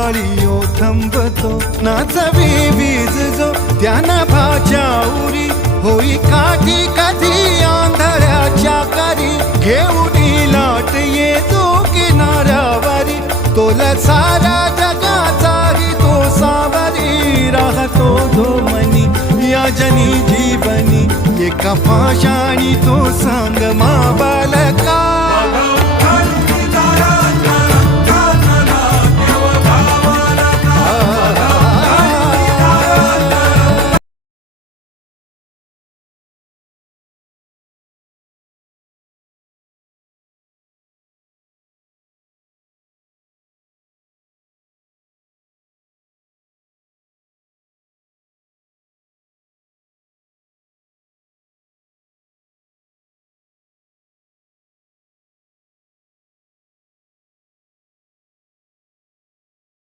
आलियो थंबतो नाचवी वीज जो त्यांना भाच्या उरी होई काठी कधी आंधळ्याच्या करी घेऊन लाट येतो किनाऱ्यावरी तोला सारा जगाचाही तो सावरी राहतो धो मनी या जनी जीवनी एका पाशाणी तो सांग मा बालका